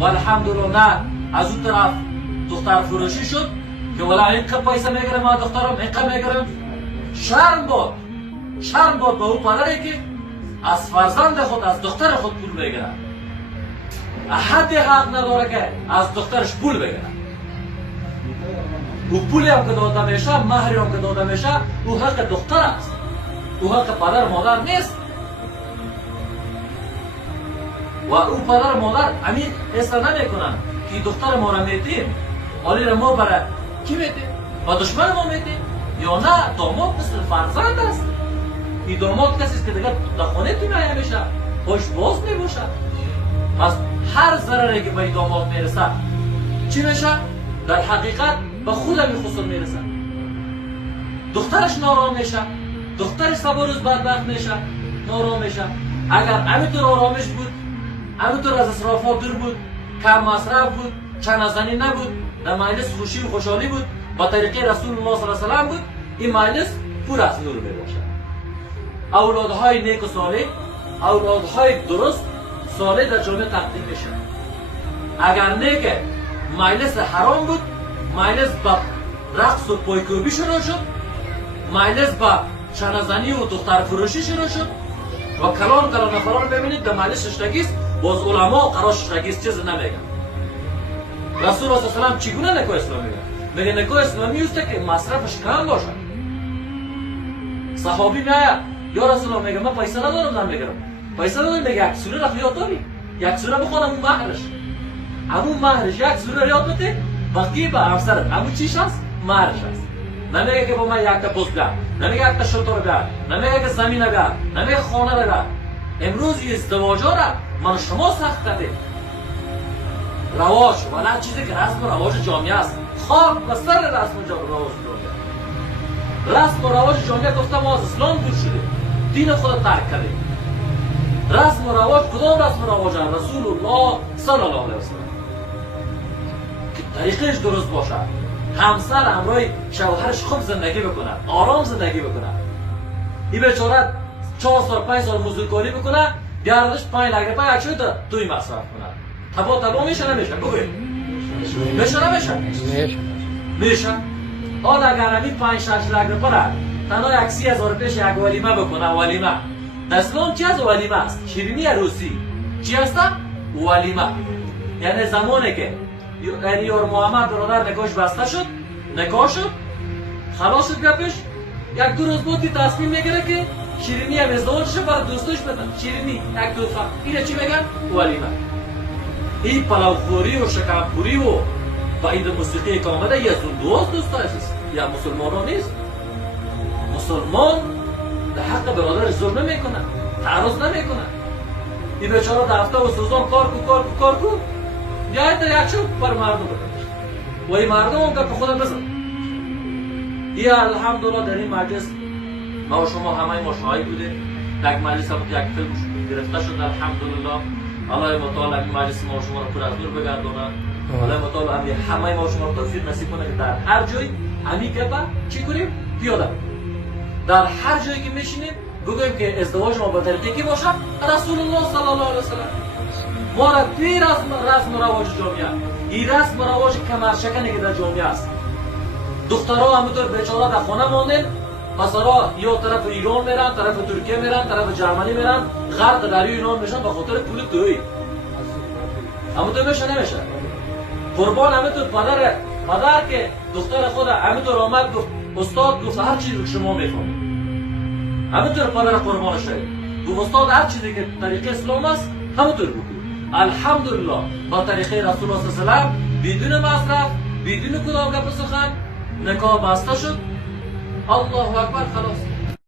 و الحمدلله نه از اون طرف دختر فروشی شد که ولی اینقدر پیسه میگیرم ما دخترم اینقدر میگیرم. شرم باد به اون پدری که از فرزند خود از دختر خود پول بگیره. احد حق نداره که از دخترش پول بگیره. او پولی هم که داده میشه، مهری هم که داده میشه، او حق دختر است، او حق پدر مادر نیست. و او پدر مادر امین حسا نمیکنن که دختر ما را میدیم، حالی را ما برای کی میدیم؟ با دشمن ما میدیم؟ یا نه داماد مثل فرزند است. این داماد کسی است که دیگر در خانه تو نمیشه، پاش باز میباشه. پس هر ضرری که به این داماد میرسه چی میشه؟ در حقیقت به خود همین خسر میرسه. دخترش نارام میشه، دخترش سبا روز بدبخت میشه، نارام میشه. اگر همینطور آرامش بود، همینطور از اسرافات دور بود، کم مصرف بود، چند زنی نبود، در مجلس خوشی و خوشحالی بود، با طریقه رسول الله صلی الله علیه و سلم بود، این مجلس پر از نور میباشد. اولادهای نیک و صالح، اولادهای درست صالح در جامعه تقدیم میشه. اگر نیک مجلس حرام بود، مجلس با رقص و پایکوبی شروع شد، مجلس با چنزنی و دختر فروشی شروع شد و کلان نفران ببینید در مجلس ششتگیست، باز علما قرار ششتگیست چیز نمیگن. رسول الله صلی الله علیه و سلم چگونه نکاح اسلامی میگه؟ میگه نکاح اسلامی است که مصرفش کم باشه. صحابی میاد یا رسول الله میگه من پیسه ندارم نمیگیرم. پیسه ندارم میگه یک سوره را یاد داری؟ یک سوره بخونم اون مهرش. همون مهرش یک سوره یاد بده، باقی به همسرت همون چیش هست؟ مهرش هست. نمیگه که با من یک تا بوز بیار، نمیگه یک تا شطور بیار، نمیگه که زمین بیار، نمیگه خانه بیار. امروز این ازدواجا را من شما سخت کردیم. رواج و نه چیزی که رسم و رواج جامعه است. خاک و سر رسم و رواج جامعه. رسم و رواج جامعه گفته ما از اسلام دور شدیم، دین خود ترک کردیم. رسم و رواج کدام رسم و رواج هست؟ رسول الله صلی الله علیه و سلم که طریقش درست باشه. همسر همراه شوهرش خوب زندگی بکنه، آرام زندگی بکنه. این بیچاره 4 سال 5 سال مزدورکاری بکنه، گردش 5 لک روپیه یک شده توی مصرف کنه. تبا میشه نمیشه؟ بگوید میشه نمیشه؟ میشه. حالا اگر همین 5 6 لک روپیه را تنها یک 30,000 پیش یک ولیمه بکنه. ولیمه در اسلام چی از ولیمه است؟ شیرینی روسی چی هست؟ ولیمه. یعنی زمانی که یار محمد برادر نکاحش بسته شد، نکاح شد، خلاص شد گپش، یک دو روز بعد تصمیم میگیره که شیرینی هم ازدواجش برای دوستش بدن. شیرینی یک تحفه. اینه چی میگن؟ ولیمه. این پلاوخوری و شکرخوری و این موسیقی که آمده یه زندواز دوست است. یا مسلمان نیست. مسلمان در حق برادرش ظلم نمیکنه، تعرض نمیکنه. این بیچاره در هفته و سوزان کار کو بیاید در یک شب بر مردم بکنش و این مردم هم گپ خودم بزن. این الحمدلله در این مجلس ما و شما همه ما شاهد بودیم. یک مجلس هم یک فیلم گرفته شد الحمدلله. الله متعال این مجلس ما و شما را پر از نور بگرداند. الله متعال همه ما و شما را توفیق نصیب کنه که در هر جای همین گپ چی کنیم؟ پیاده کنیم. در هر جایی که میشینیم بگوییم که ازدواج ما با طریقی کی باشه؟ رسول الله صلی الله علیه و سلم. ما را پیر از رسم و رواج جامعه، این رسم و رواج کمرشکنی که در جامعه است. دخترها همونطور بیچاره در خانه ماندن، پسرها یا طرف ایران میرن، طرف ترکیه میرن، طرف جرمنی میرن، غرق دریای یونان میشن به خاطر پول تویی. همونطور میشه نمیشه؟ قربان همونطور پدر که دختر خود همونطور آمد گفت استاد گفت هر چیزی که شما میفهمید. همونطور پدر قربان شد. گفت استاد هر چیزی که طریق اسلام است همونطور بگو. الحمدلله با طریقه رسول الله صلی الله علیه و سلم بدون مصرف، بدون کدام گپ و سخن نکاح بسته شد. الله اکبر. خلاص